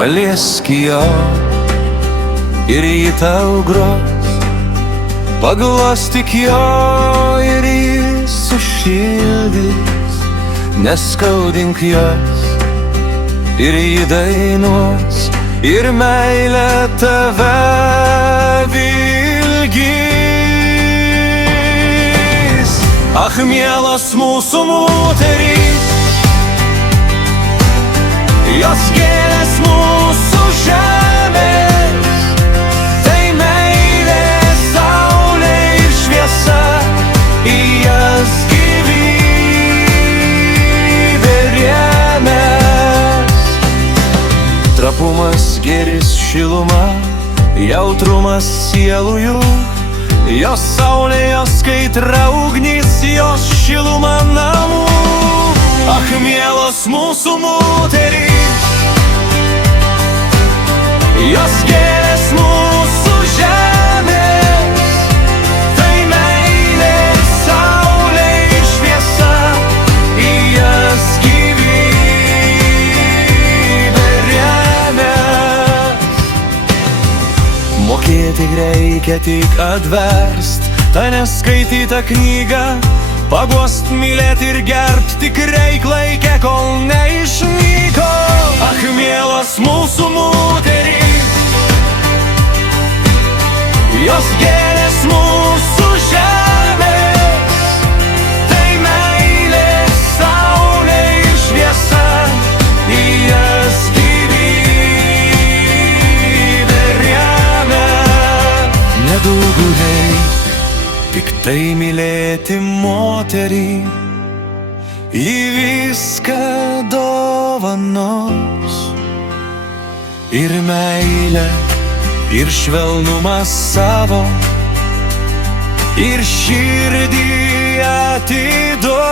Paliesk jo ir jį tau gros, paglostyk jo ir jis sušildys, neskaudink jos ir jį dainuos, ir meilė tave vilgys. Ach, mielas mūsų moterys, jos gėlės mūsų žemės, tai meilė, saulė ir šviesa, į jas gyvybė rėmės. Trapumas, gėris, šiluma, jautrumas sielų jų, jos saulė, jos kaitra, ugnis, jos šiluma namų. Ach, mielos mūsų moterys, jos gėlės mūsų žemės, tai meilė, saulė ir šviesa, į jas gyvybė rėmės. Mokėti reikia tik atverst tą neskaitytą knygą, paguost, mylėt ir gerbt, tik reik laikė, kol neišnyko. Ach, mielos mūsų moterys, jos gėlės mūsų žemės, tai meilė, saulė ir šviesa, į jas gyvybė rėmės. Nedaugu reik piktai mylėti moterį, ji viską dovanos, ir meilę, ir švelnumą savo, ir širdį atiduos.